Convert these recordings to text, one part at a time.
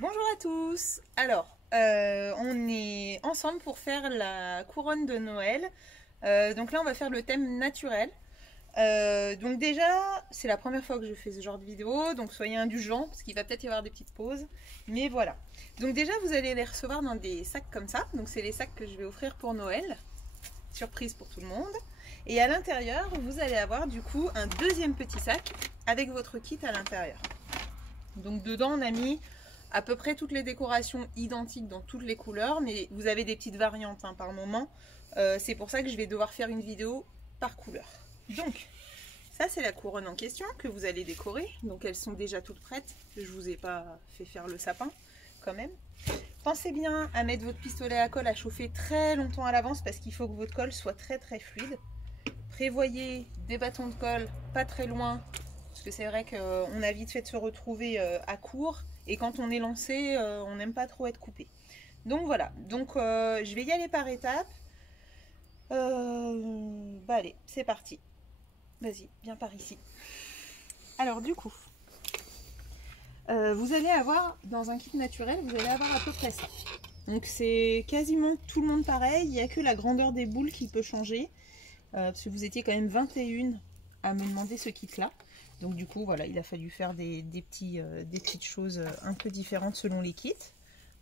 Bonjour à tous. Alors, on est ensemble pour faire la couronne de Noël. Donc là, on va faire le thème naturel. Donc déjà, c'est la première fois que je fais ce genre de vidéo, donc soyez indulgents parce qu'il va peut-être y avoir des petites pauses. Mais voilà. Donc déjà, vous allez les recevoir dans des sacs comme ça. Donc c'est les sacs que je vais offrir pour Noël. Surprise pour tout le monde. Et à l'intérieur, vous allez avoir du coup un deuxième petit sac avec votre kit à l'intérieur. Donc dedans, on a mis à peu près toutes les décorations identiques dans toutes les couleurs, mais vous avez des petites variantes hein, par moment. C'est pour ça que je vais devoir faire une vidéo par couleur. Donc, ça c'est la couronne en question que vous allez décorer. Donc elles sont déjà toutes prêtes. Je vous ai pas fait faire le sapin quand même. Pensez bien à mettre votre pistolet à colle à chauffer très longtemps à l'avance parce qu'il faut que votre colle soit très fluide. Prévoyez des bâtons de colle pas très loin parce que c'est vrai qu'on a vite fait de se retrouver à court. Et quand on est lancé, on n'aime pas trop être coupé. Donc voilà, donc je vais y aller par étapes. Bah allez, c'est parti. Vas-y, viens par ici. Alors du coup, vous allez avoir, dans un kit naturel, vous allez avoir à peu près ça. Donc c'est quasiment tout le monde pareil, il n'y a que la grandeur des boules qui peut changer. Parce que vous étiez quand même 21 à me demander ce kit-là. Donc du coup, voilà, il a fallu faire des petites choses un peu différentes selon les kits.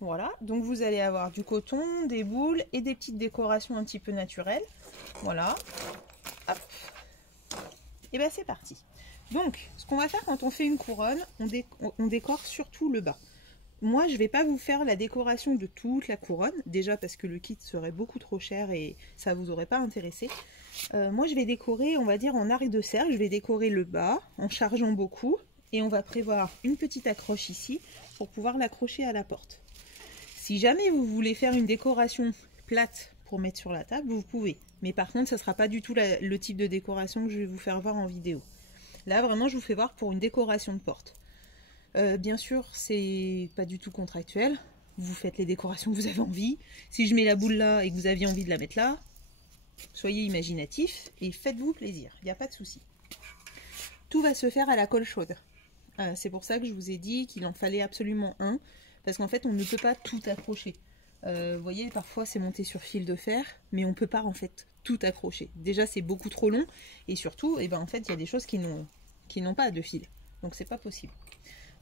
Voilà, donc vous allez avoir du coton, des boules et des petites décorations un petit peu naturelles. Voilà. Hop. Et bien c'est parti. Donc, ce qu'on va faire quand on fait une couronne, on décore surtout le bas. Moi, je ne vais pas vous faire la décoration de toute la couronne, déjà parce que le kit serait beaucoup trop cher et ça ne vous aurait pas intéressé. Moi, je vais décorer, on va dire, en arc de cercle. Je vais décorer le bas en chargeant beaucoup et on va prévoir une petite accroche ici pour pouvoir l'accrocher à la porte. Si jamais vous voulez faire une décoration plate pour mettre sur la table, vous pouvez. Mais par contre, ça ne sera pas du tout le type de décoration que je vais vous faire voir en vidéo. Là, vraiment, je vous fais voir pour une décoration de porte. Bien sûr, c'est pas du tout contractuel. Vous faites les décorations que vous avez envie. Si je mets la boule là et que vous aviez envie de la mettre là, soyez imaginatif et faites-vous plaisir. Il n'y a pas de souci. Tout va se faire à la colle chaude. C'est pour ça que je vous ai dit qu'il en fallait absolument un. Parce qu'en fait, on ne peut pas tout accrocher. Vous voyez, parfois c'est monté sur fil de fer, mais on ne peut pas en fait tout accrocher. Déjà, c'est beaucoup trop long. Et surtout, en fait, il y a des choses qui n'ont pas de fil. Donc, c'est pas possible.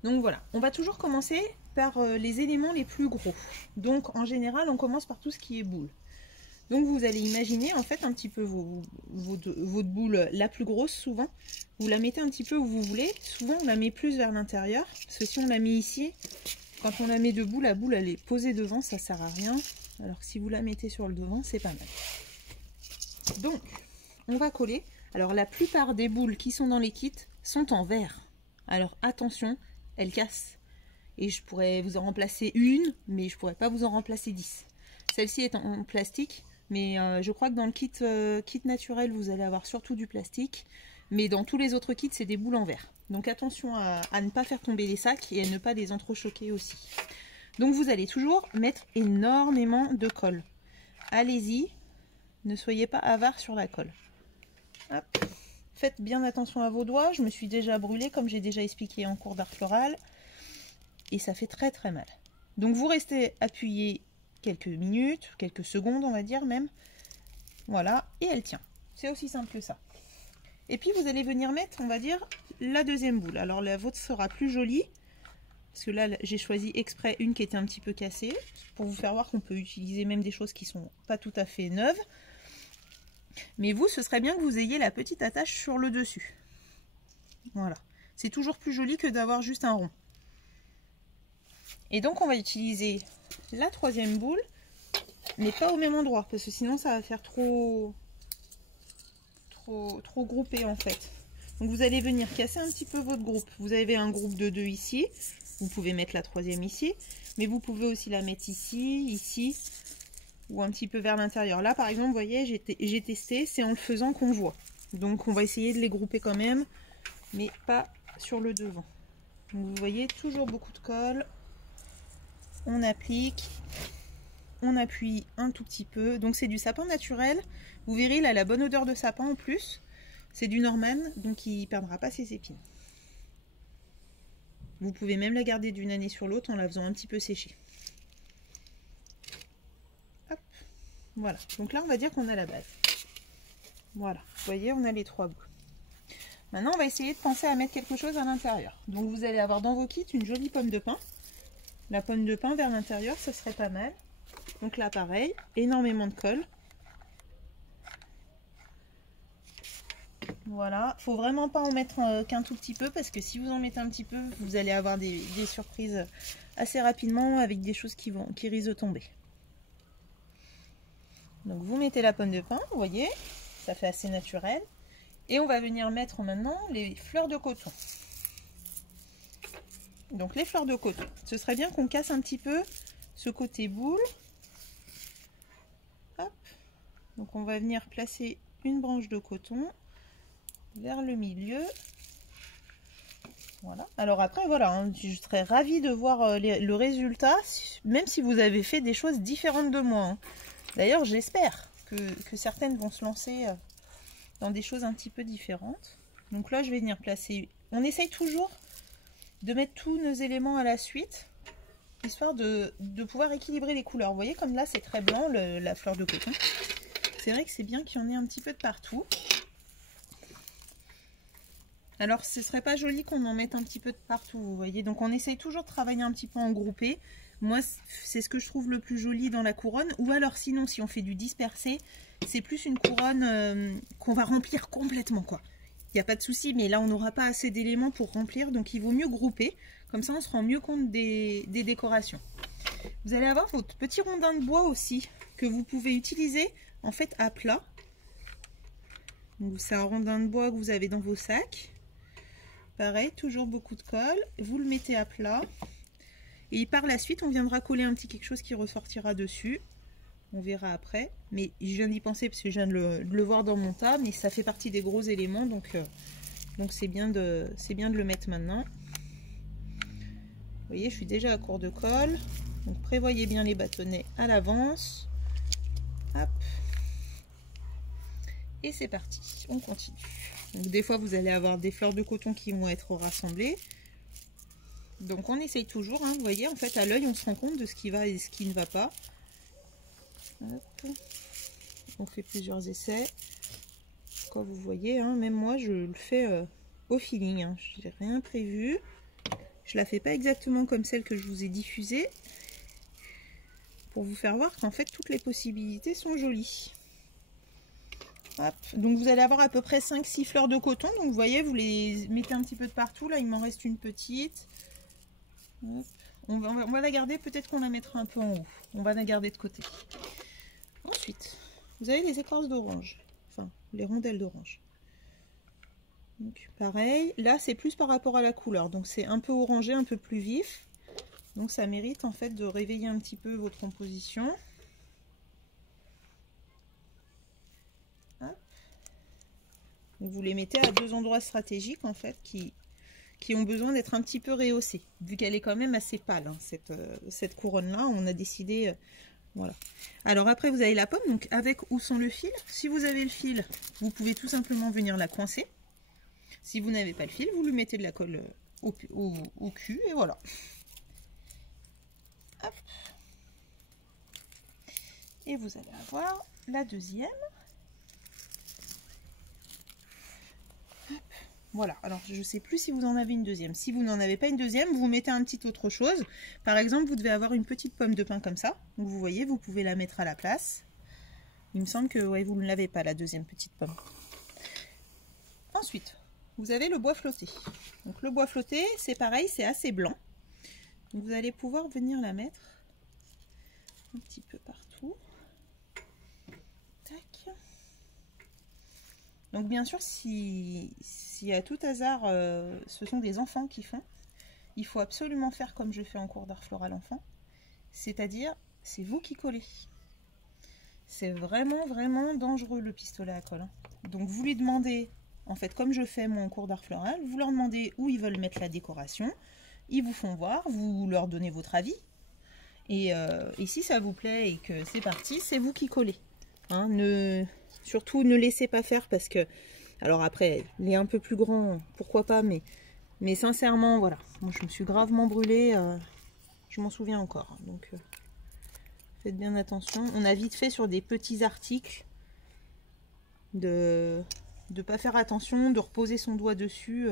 Donc voilà, on va toujours commencer par les éléments les plus gros. Donc en général, on commence par tout ce qui est boule. Donc vous allez imaginer en fait un petit peu votre boule la plus grosse souvent. Vous la mettez un petit peu où vous voulez. Souvent on la met plus vers l'intérieur. Parce que si on la met ici, quand on la met debout, la boule elle est posée devant, ça sert à rien. Alors que si vous la mettez sur le devant, c'est pas mal. Donc on va coller. Alors la plupart des boules qui sont dans les kits sont en verre. Alors attention, elle casse. Et je pourrais vous en remplacer une, mais je pourrais pas vous en remplacer 10. Celle-ci est en plastique, mais je crois que dans le kit naturel, vous allez avoir surtout du plastique. Mais dans tous les autres kits, c'est des boules en verre. Donc attention à ne pas faire tomber les sacs et à ne pas les entrechoquer aussi. Donc vous allez toujours mettre énormément de colle. Allez-y, ne soyez pas avare sur la colle. Hop. Faites bien attention à vos doigts, je me suis déjà brûlée comme j'ai déjà expliqué en cours d'art floral. Et ça fait très mal. Donc vous restez appuyé quelques minutes, quelques secondes on va dire même. Voilà, et elle tient. C'est aussi simple que ça. Et puis vous allez venir mettre, on va dire, la deuxième boule. Alors la vôtre sera plus jolie. Parce que là j'ai choisi exprès une qui était un petit peu cassée. Pour vous faire voir qu'on peut utiliser même des choses qui sont pas tout à fait neuves. Mais vous, ce serait bien que vous ayez la petite attache sur le dessus. Voilà. C'est toujours plus joli que d'avoir juste un rond. Et donc, on va utiliser la troisième boule, mais pas au même endroit, parce que sinon, ça va faire trop groupé, en fait. Donc, vous allez venir casser un petit peu votre groupe. Vous avez un groupe de 2 ici. Vous pouvez mettre la troisième ici. Mais vous pouvez aussi la mettre ici, ici, ou un petit peu vers l'intérieur. Là, par exemple, vous voyez, j'ai testé, c'est en le faisant qu'on voit. Donc, on va essayer de les grouper quand même, mais pas sur le devant. Donc, vous voyez, toujours beaucoup de colle. On applique, on appuie un tout petit peu. Donc, c'est du sapin naturel. Vous verrez, il a la bonne odeur de sapin en plus. C'est du Norman, donc il ne perdra pas ses épines. Vous pouvez même la garder d'une année sur l'autre en la faisant un petit peu sécher. Hop. Voilà, donc là on va dire qu'on a la base. Voilà, vous voyez, on a les 3 bouts. Maintenant on va essayer de penser à mettre quelque chose à l'intérieur. Donc vous allez avoir dans vos kits une jolie pomme de pin. La pomme de pin vers l'intérieur, ça serait pas mal. Donc là pareil, énormément de colle. Voilà, faut vraiment pas en mettre qu'un tout petit peu, parce que si vous en mettez un petit peu, vous allez avoir des surprises assez rapidement avec des choses qui risquent de tomber. Donc vous mettez la pomme de pin, vous voyez, ça fait assez naturel. Et on va venir mettre maintenant les fleurs de coton. Donc les fleurs de coton, ce serait bien qu'on casse un petit peu ce côté boule. Hop. Donc on va venir placer une branche de coton vers le milieu. Voilà. Alors après voilà, hein, je serais ravie de voir le résultat, même si vous avez fait des choses différentes de moi. Hein. D'ailleurs j'espère que certaines vont se lancer dans des choses un petit peu différentes. Donc là je vais venir placer, on essaye toujours de mettre tous nos éléments à la suite, histoire de pouvoir équilibrer les couleurs. Vous voyez comme là c'est très blanc la fleur de coton. C'est vrai que c'est bien qu'il y en ait un petit peu de partout. Alors ce serait pas joli qu'on en mette un petit peu de partout, vous voyez. Donc on essaye toujours de travailler un petit peu en groupé. Moi c'est ce que je trouve le plus joli dans la couronne. Ou alors sinon si on fait du dispersé, c'est plus une couronne qu'on va remplir complètement quoi. Il n'y a pas de souci, mais là on n'aura pas assez d'éléments pour remplir, donc il vaut mieux grouper. Comme ça on se rend mieux compte des décorations. Vous allez avoir votre petit rondin de bois aussi, que vous pouvez utiliser en fait à plat. C'est un rondin de bois que vous avez dans vos sacs. Pareil, toujours beaucoup de colle. Vous le mettez à plat. Et par la suite, on viendra coller un petit quelque chose qui ressortira dessus. On verra après. Mais je viens d'y penser parce que je viens de le voir dans mon tas. Mais ça fait partie des gros éléments. Donc c'est bien de le mettre maintenant. Vous voyez, je suis déjà à court de colle. Donc prévoyez bien les bâtonnets à l'avance. Hop. Et c'est parti. On continue. Donc des fois vous allez avoir des fleurs de coton qui vont être rassemblées. Donc on essaye toujours, hein, vous voyez, en fait à l'œil on se rend compte de ce qui va et ce qui ne va pas. Hop. On fait plusieurs essais. Comme vous voyez, hein, même moi je le fais au feeling. Hein. Je n'ai rien prévu. Je la fais pas exactement comme celle que je vous ai diffusée. Pour vous faire voir qu'en fait toutes les possibilités sont jolies. Hop. Donc vous allez avoir à peu près 5-6 fleurs de coton. Donc vous voyez, vous les mettez un petit peu de partout. Là, il m'en reste une petite. Hop. On va la garder. Peut-être qu'on la mettra un peu en haut. On va la garder de côté. Ensuite, vous avez les écorces d'orange. Enfin, les rondelles d'orange. Donc pareil. Là, c'est plus par rapport à la couleur. Donc c'est un peu orangé, un peu plus vif. Donc ça mérite en fait de réveiller un petit peu votre composition. Vous les mettez à 2 endroits stratégiques en fait qui ont besoin d'être un petit peu rehaussés. Vu qu'elle est quand même assez pâle, hein, cette couronne là, on a décidé... voilà. Alors après vous avez la pomme, donc avec ou sans le fil. Si vous avez le fil, vous pouvez tout simplement venir la coincer. Si vous n'avez pas le fil, vous lui mettez de la colle au cul et voilà. Hop. Et vous allez avoir la deuxième. Voilà, alors je ne sais plus si vous en avez une deuxième. Si vous n'en avez pas une deuxième, vous mettez un petit autre chose. Par exemple, vous devez avoir une petite pomme de pin comme ça. Donc vous voyez, vous pouvez la mettre à la place. Il me semble que ouais, vous ne l'avez pas, la deuxième petite pomme. Ensuite, vous avez le bois flotté. Donc le bois flotté, c'est pareil, c'est assez blanc. Donc vous allez pouvoir venir la mettre un petit peu partout. Tac. Donc bien sûr, si à tout hasard, ce sont des enfants qui font, il faut absolument faire comme je fais en cours d'art floral enfant. C'est-à-dire, c'est vous qui collez. C'est vraiment, vraiment dangereux le pistolet à colle. Hein. Donc vous lui demandez, en fait, comme je fais moi en cours d'art floral, vous leur demandez où ils veulent mettre la décoration. Ils vous font voir, vous leur donnez votre avis. Et si ça vous plaît et que c'est parti, c'est vous qui collez. Hein, surtout ne laissez pas faire parce que, alors après, il est un peu plus grand, pourquoi pas, mais Mais sincèrement, voilà, moi je me suis gravement brûlée, je m'en souviens encore. Donc faites bien attention. On a vite fait sur des petits articles de ne pas faire attention, de reposer son doigt dessus.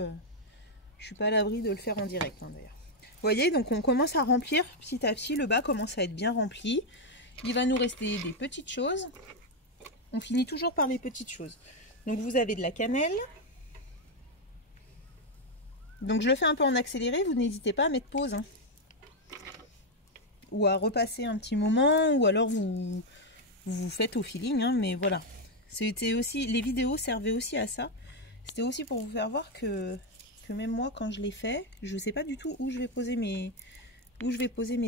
Je suis pas à l'abri de le faire en direct hein, d'ailleurs. Vous voyez, donc on commence à remplir petit à petit, le bas commence à être bien rempli. Il va nous rester des petites choses. On finit toujours par les petites choses. Donc vous avez de la cannelle. Donc je le fais un peu en accéléré, vous n'hésitez pas à mettre pause. Hein. Ou à repasser un petit moment, ou alors vous faites au feeling, hein, mais voilà. C'était aussi, les vidéos servaient aussi à ça. C'était aussi pour vous faire voir que même moi quand je les fais, je ne sais pas du tout où je vais poser mes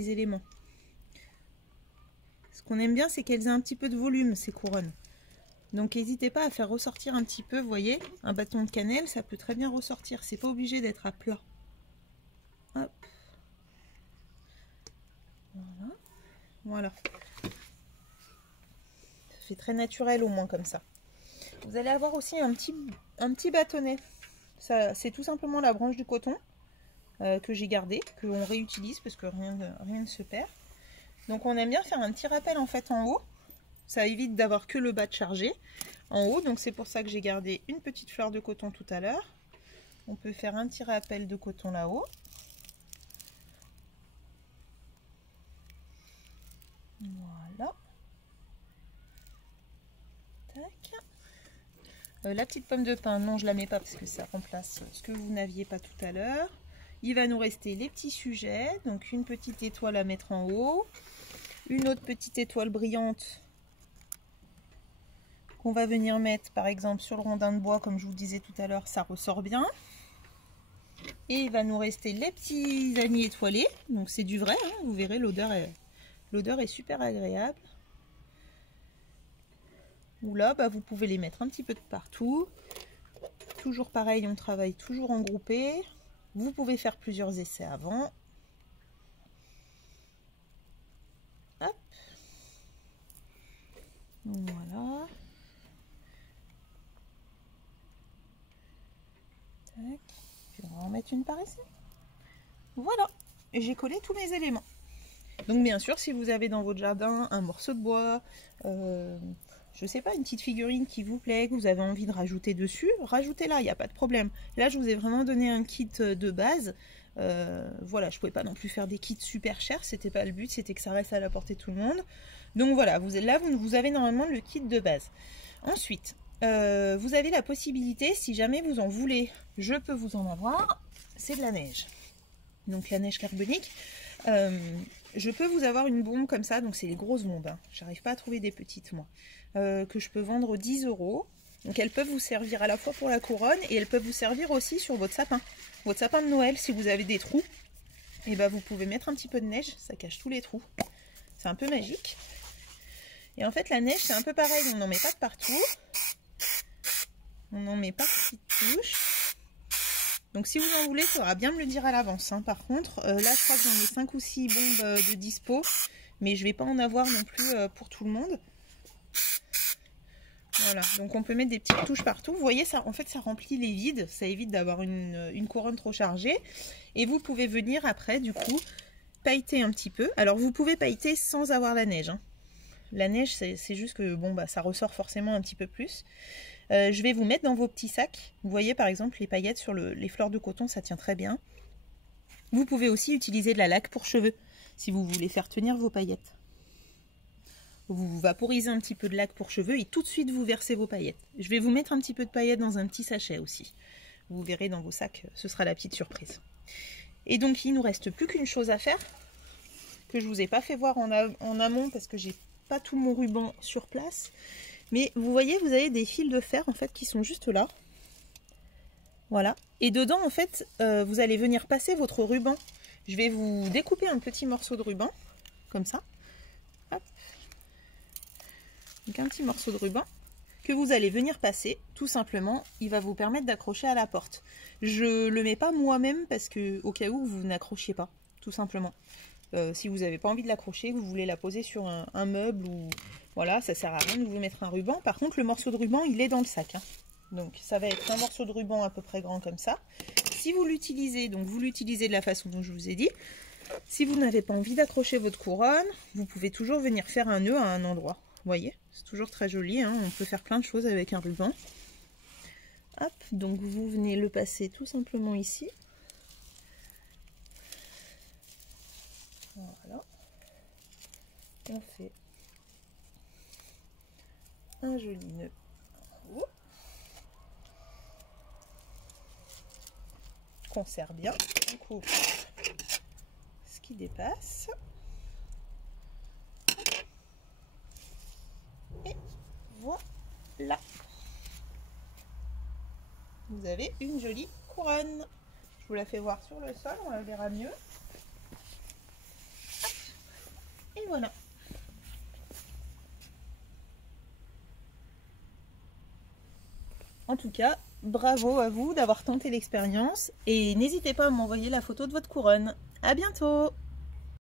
éléments. Ce qu'on aime bien, c'est qu'elles aient un petit peu de volume, ces couronnes. Donc n'hésitez pas à faire ressortir un petit peu, vous voyez, un bâton de cannelle, ça peut très bien ressortir. C'est pas obligé d'être à plat. Hop. Voilà. Voilà. Ça fait très naturel au moins comme ça. Vous allez avoir aussi un petit bâtonnet. C'est tout simplement la branche du coton que j'ai gardée, qu'on réutilise parce que rien ne se perd. Donc on aime bien faire un petit rappel en fait en haut. Ça évite d'avoir que le bas de chargé en haut. Donc c'est pour ça que j'ai gardé une petite fleur de coton tout à l'heure. On peut faire un petit rappel de coton là-haut. Voilà. Tac. La petite pomme de pin, non je la mets pas parce que ça remplace ce que vous n'aviez pas tout à l'heure. Il va nous rester les petits sujets. Donc une petite étoile à mettre en haut. Une autre petite étoile brillante qu'on va venir mettre par exemple sur le rondin de bois comme je vous disais tout à l'heure, ça ressort bien. Et il va nous rester les petits anis étoilés, donc c'est du vrai, hein, vous verrez l'odeur est super agréable. Ou là bah, vous pouvez les mettre un petit peu de partout. Toujours pareil, on travaille toujours en groupé. Vous pouvez faire plusieurs essais avant. Hop. Voilà. Tac. On va en mettre une par ici. Voilà. Et j'ai collé tous mes éléments. Donc bien sûr, si vous avez dans votre jardin un morceau de bois, je sais pas, une petite figurine qui vous plaît, que vous avez envie de rajouter dessus, rajoutez-la, il n'y a pas de problème. Là, je vous ai vraiment donné un kit de base. Voilà, je pouvais pas non plus faire des kits super chers, c'était pas le but, c'était que ça reste à la portée de tout le monde. Donc voilà, vous avez normalement le kit de base. Ensuite, vous avez la possibilité, si jamais vous en voulez, je peux vous en avoir, c'est de la neige. Donc la neige carbonique. Je peux vous avoir une bombe comme ça, donc c'est les grosses bombes, hein. J'arrive pas à trouver des petites moi, que je peux vendre 10 €. Donc elles peuvent vous servir à la fois pour la couronne et elles peuvent vous servir aussi sur votre sapin de Noël. Si vous avez des trous, et ben vous pouvez mettre un petit peu de neige, ça cache tous les trous. C'est un peu magique. Et en fait la neige c'est un peu pareil, on n'en met pas de partout, on en met par petites touches. Donc si vous en voulez, il faudra bien me le dire à l'avance. Hein. Par contre, là je crois que j'en ai 5 ou 6 bombes de dispo, mais je vais pas en avoir non plus pour tout le monde. Voilà, donc on peut mettre des petites touches partout. Vous voyez, ça, en fait, ça remplit les vides, ça évite d'avoir une couronne trop chargée. Et vous pouvez venir après, du coup, pailleter un petit peu. Alors vous pouvez pailleter sans avoir la neige. Hein. La neige, c'est juste que bon, bah, ça ressort forcément un petit peu plus. Je vais vous mettre dans vos petits sacs. Vous voyez par exemple les paillettes sur les fleurs de coton, ça tient très bien. Vous pouvez aussi utiliser de la laque pour cheveux si vous voulez faire tenir vos paillettes. Vous vaporisez un petit peu de laque pour cheveux et tout de suite vous versez vos paillettes. Je vais vous mettre un petit peu de paillettes dans un petit sachet aussi. Vous verrez dans vos sacs, ce sera la petite surprise. Et donc il ne nous reste plus qu'une chose à faire que je ne vous ai pas fait voir en amont parce que j'ai pas tout mon ruban sur place. Mais vous voyez, vous avez des fils de fer en fait qui sont juste là. Voilà. Et dedans en fait, vous allez venir passer votre ruban. Je vais vous découper un petit morceau de ruban, comme ça. Hop. Donc un petit morceau de ruban que vous allez venir passer, tout simplement. Il va vous permettre d'accrocher à la porte. Je le mets pas moi-même parce que au cas où vous n'accrochiez pas, tout simplement. Si vous n'avez pas envie de l'accrocher, vous voulez la poser sur un meuble ou voilà, ça sert à rien de vous mettre un ruban. Par contre, le morceau de ruban, il est dans le sac. Hein. Donc, ça va être un morceau de ruban à peu près grand comme ça. si vous l'utilisez, donc vous l'utilisez de la façon dont je vous ai dit. Si vous n'avez pas envie d'accrocher votre couronne, vous pouvez toujours venir faire un nœud à un endroit. Vous voyez, c'est toujours très joli, hein, on peut faire plein de choses avec un ruban. Hop, donc vous venez le passer tout simplement ici. Voilà. On fait un joli nœud en haut. Qu'on serre bien. On coupe ce qui dépasse. Et voilà. Vous avez une jolie couronne. Je vous la fais voir sur le sol, on la verra mieux. Et voilà. En tout cas, bravo à vous d'avoir tenté l'expérience et n'hésitez pas à m'envoyer la photo de votre couronne. À bientôt!